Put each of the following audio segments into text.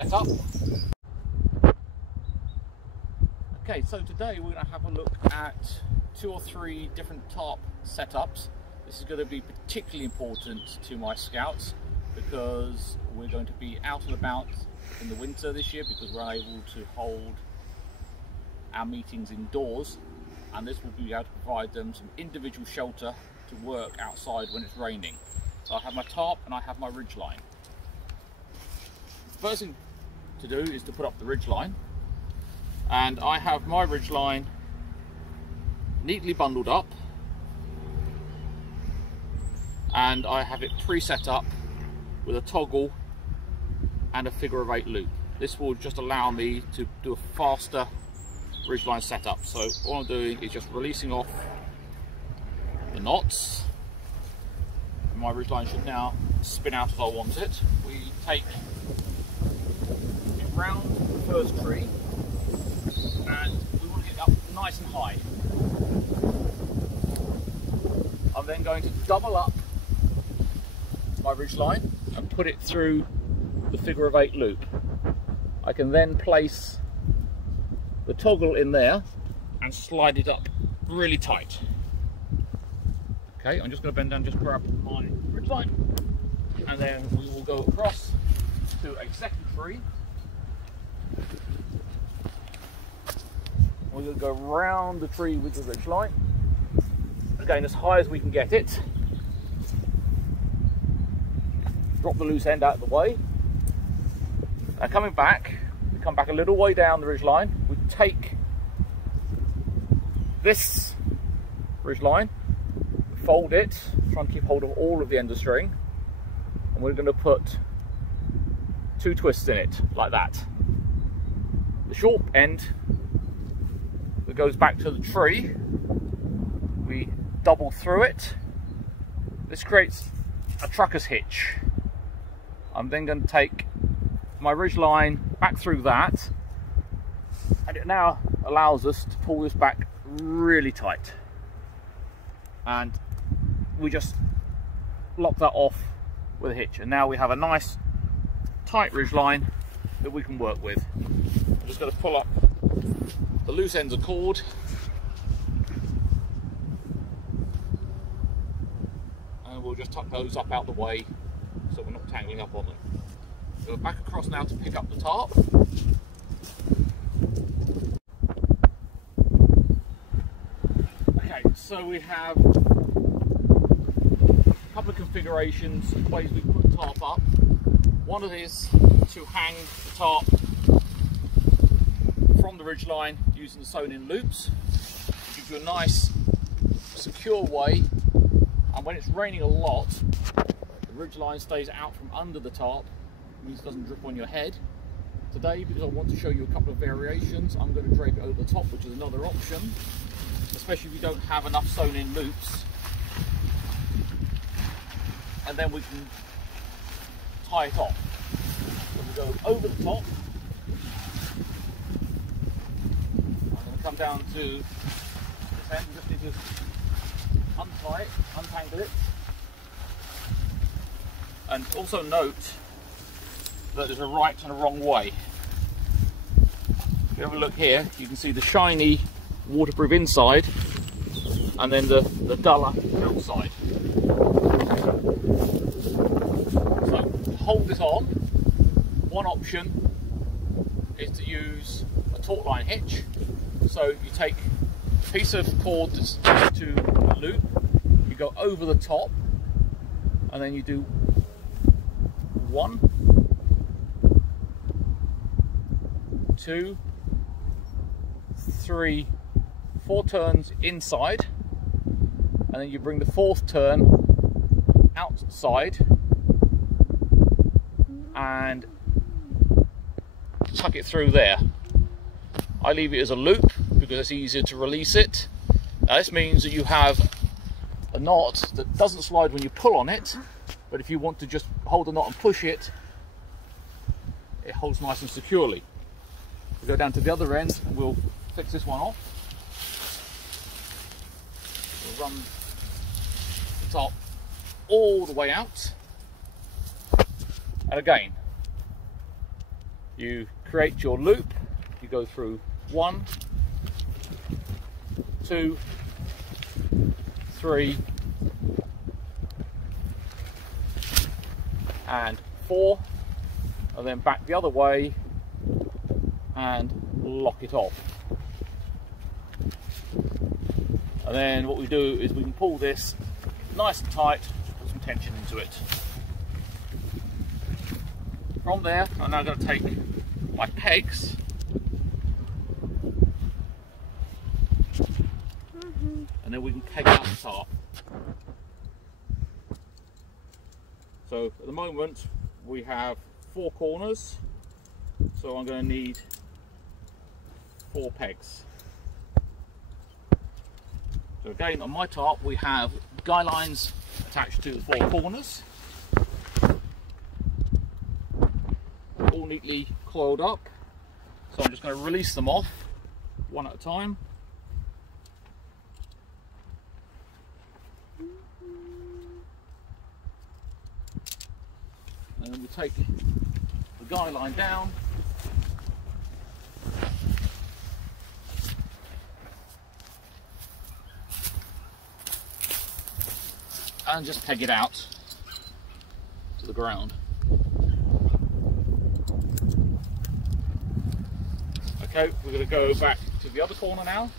set up. Okay, so today we're going to have a look at 2 or 3 different tarp setups. This is going to be particularly important to my scouts because we're going to be out and about in the winter this year because we're able to hold our meetings indoors, and this will be able to provide them some individual shelter to work outside when it's raining. So I have my tarp and I have my ridge line. The first thing to do is to put up the ridge line, and I have my ridge line neatly bundled up, and I have it pre-set up with a toggle and a figure of 8 loop. This will just allow me to do a faster ridgeline setup. So all I'm doing is just releasing off the knots. My ridgeline should now spin out as I want it. We take it round the first tree and we want to get it up nice and high. I'm then going to double up my ridgeline and put it through the figure of 8 loop. I can then place the toggle in there and slide it up really tight. Okay, I'm just going to bend down, just grab my ridgeline, and then we will go across to a second tree. We're going to go round the tree with the ridgeline, again as high as we can get it. Drop the loose end out of the way. Now coming back, we come back a little way down the ridgeline. We take this ridgeline, fold it, try and keep hold of all of the end of the string, and we're going to put 2 twists in it, like that. The short end that goes back to the tree, we double through it. This creates a trucker's hitch. I'm then going to take my ridge line back through that, and it now allows us to pull this back really tight, and we just lock that off with a hitch, and now we have a nice tight ridge line that we can work with. I'm just going to pull up the loose ends of cord, and we'll just tuck those up out the way so we're not tangling up on them. Go back across now to pick up the tarp. Okay, so we have a couple of configurations, ways we put the tarp up. One of these to hang the tarp from the ridge line using the sewn in loops. It gives you a nice secure way, and when it's raining a lot, the ridge line stays out from under the tarp, means it doesn't drip on your head. Today, because I want to show you a couple of variations, I'm going to drape it over the top, which is another option, especially if you don't have enough sewn in loops. And then we can tie it off. So we go over the top. I'm going to come down to this end, just need to untie it, untangle it. And also note that there's a right and a wrong way. If you have a look here, you can see the shiny waterproof inside and then the duller outside. So to hold this on, one option is to use a taut line hitch. So you take a piece of cord that's to a loop, you go over the top, and then you do 1, 2, 3, 4 turns inside, and then you bring the 4th turn outside and tuck it through there. I leave it as a loop because it's easier to release it. Now this means that you have a knot that doesn't slide when you pull on it, but if you want to just hold the knot and push it, it holds nice and securely. We go down to the other end and we'll fix this one off. We'll run the top all the way out, and again You create your loop, you go through 1, 2, 3, and 4, and then back the other way and lock it off. And then what we do is we can pull this nice and tight, put some tension into it. From there, I'm now going to take my pegs and then we can peg out the tarp. So at the moment we have 4 corners, so I'm going to need 4 pegs. So again, on my tarp we have guy lines attached to the 4 corners, all neatly coiled up. So I'm just going to release them off one at a time. And then we take the guy line down, and just peg it out to the ground. Okay, we're going to go back to the other corner now.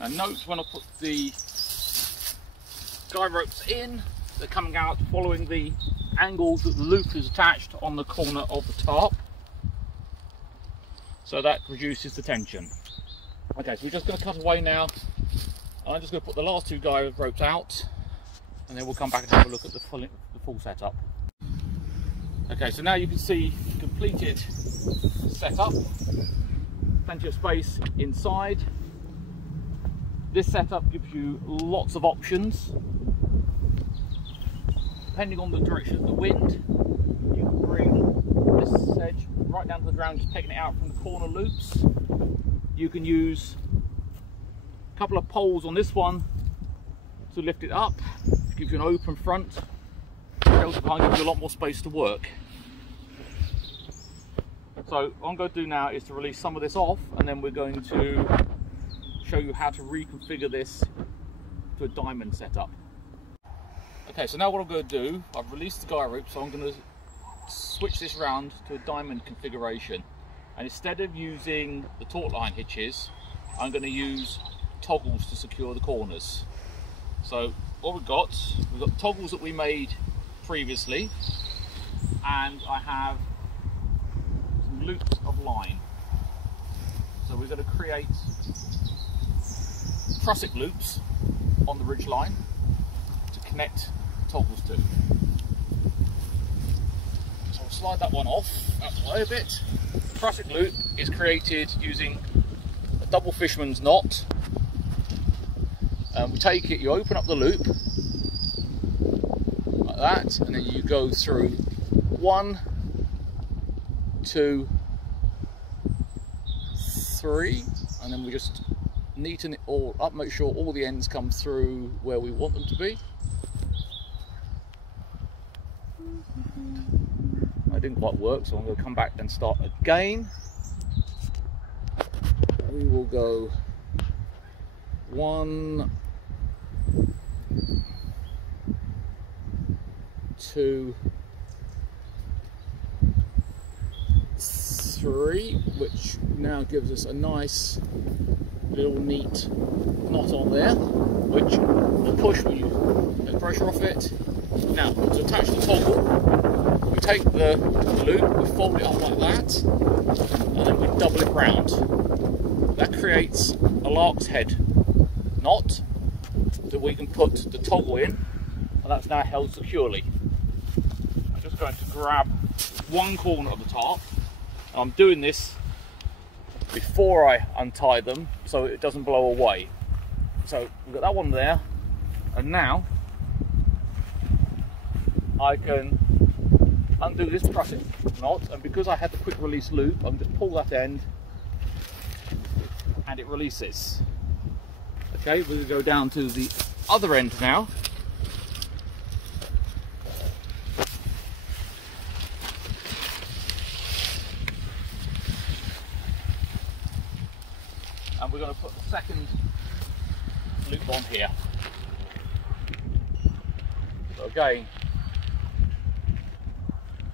And note when I put the guy ropes in, they're coming out following the angles that the loop is attached on the corner of the tarp. So that reduces the tension. Okay, so we're just going to cut away now. I'm just going to put the last 2 guy ropes out and then we'll come back and have a look at the full setup. Okay, so now you can see the completed setup. Plenty of space inside. This setup gives you lots of options. Depending on the direction of the wind, you can bring this edge right down to the ground, just pegging it out from the corner loops. You can use a couple of poles on this one to lift it up, to give you an open front. It also gives you a lot more space to work. So what I'm going to do now is to release some of this off, and then we're going to show you how to reconfigure this to a diamond setup. Okay, so now what I'm going to do, I've released the guy rope, so I'm going to switch this round to a diamond configuration. And instead of using the taut line hitches, I'm going to use toggles to secure the corners. So what we've got toggles that we made previously, and I have some loops of line. So we're going to create prusik loops on the ridge line to connect toggles to. So I'll slide that one off out the way a bit. The prusik loop is created using a double fisherman's knot. We take it, you open up the loop like that, and then you go through 1, 2, 3, and then we just neaten it all up, make sure all the ends come through where we want them to be. That didn't quite work, so I'm going to come back and start again. We will go 1, 2, 3, which now gives us a nice little neat knot on there, which will push when you get pressure off it. Now, to attach the toggle, we take the loop, we fold it up like that, and then we double it round. That creates a lark's head knot that we can put the toggle in, and that's now held securely. I'm just just going to grab one corner of the tarp. I'm doing this before I untie them so it doesn't blow away. So we've got that one there, and now I can undo this trusset knot, and because I had the quick release loop, I can just pull that end and it releases. Okay, we're going to go down to the other end now. And we're going to put the second loop on here. So again,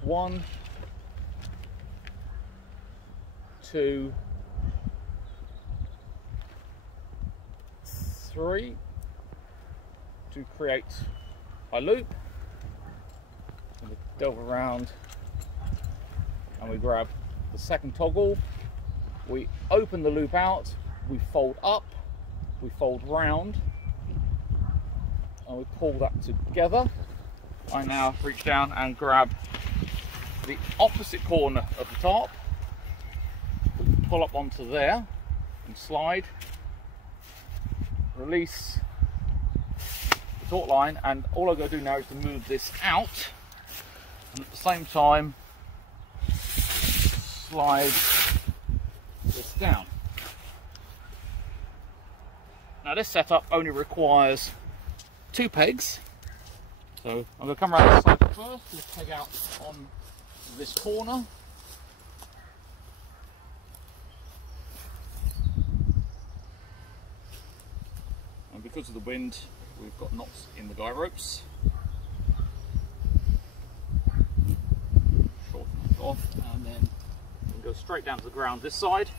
1, 2, 3 to create a loop. And we delve around and we grab the second toggle. We open the loop out, we fold up, we fold round, and we pull that together. I now reach down and grab the opposite corner of the tarp, pull up onto there and slide, release the taut line, and all I've got to do now is to move this out and at the same time slide this down. Now this setup only requires 2 pegs, so I'm going to come around this side first. We'll peg out on this corner. And because of the wind, we've got knots in the guy ropes. Shorten it off, and then we'll go straight down to the ground this side.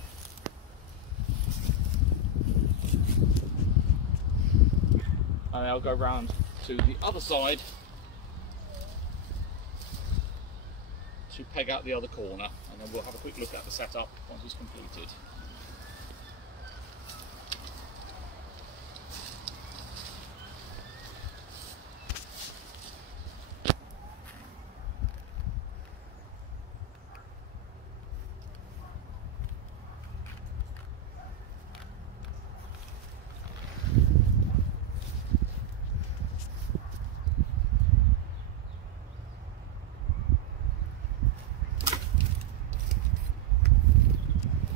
And I'll go round to the other side to peg out the other corner, and then we'll have a quick look at the setup once it's completed.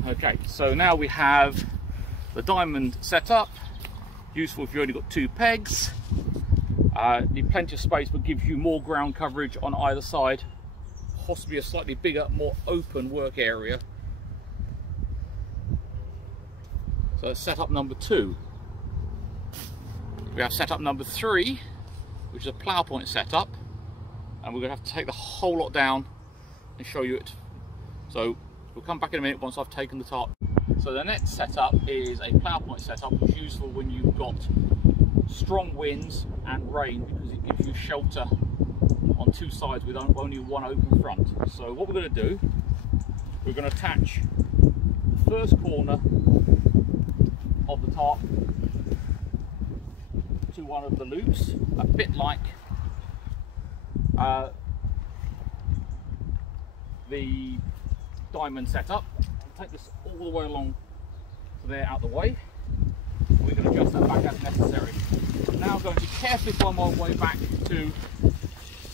Okay, so now we have the diamond set up, useful if you've only got 2 pegs. Need plenty of space, but gives you more ground coverage on either side, possibly a slightly bigger, more open work area. So that's setup number 2. We have setup number 3, which is a plough point setup, and we're going to have to take the whole lot down and show you it. So we'll come back in a minute once I've taken the tarp. So the next setup is a plough point setup, which is useful when you've got strong winds and rain, because it gives you shelter on 2 sides with only one open front. So what we're going to do, we're going to attach the first corner of the tarp to one of the loops, a bit like the diamond setup. Take this all the way along to there, out the way. We're going to adjust that back as necessary. Now I'm going to carefully find my way back to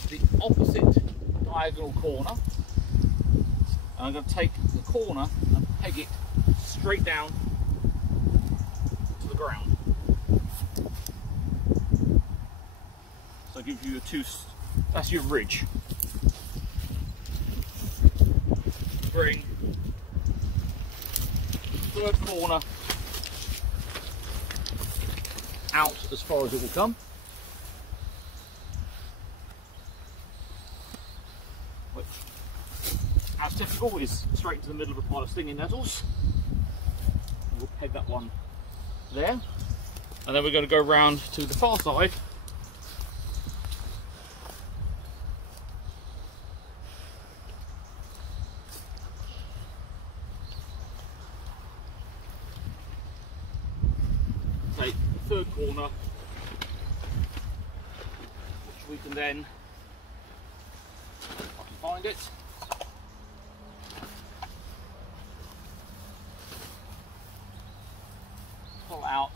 the opposite diagonal corner, and I'm going to take the corner and peg it straight down to the ground. So it gives you that's your ridge. Bring third corner out as far as it will come, which, as typical, is straight into the middle of a pile of stinging nettles. We'll peg that one there, and then we're going to go round to the far side. Take the third corner, which we can then find it. Pull out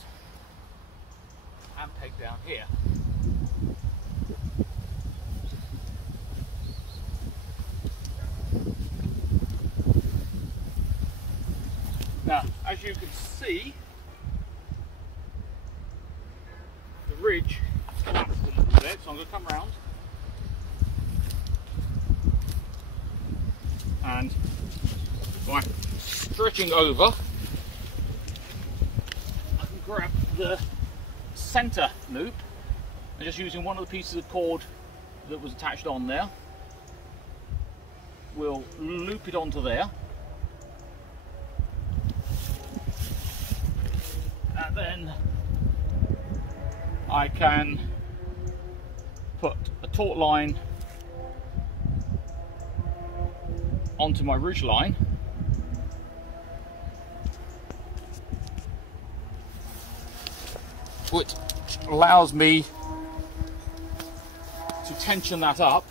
and peg down here. Now, as you can see, the ridge collapsed a little bit, so I'm going to come round and by stretching over, I can grab the centre loop and just using one of the pieces of cord that was attached on there, we'll loop it onto there. And then I can put a taut line onto my ridge line, which allows me to tension that up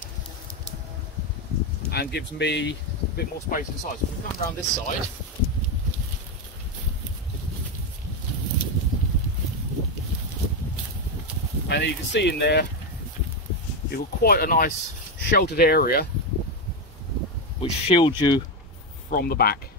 and gives me a bit more space inside. So if we come around this side, and you can see in there, you've got quite a nice sheltered area which shields you from the back.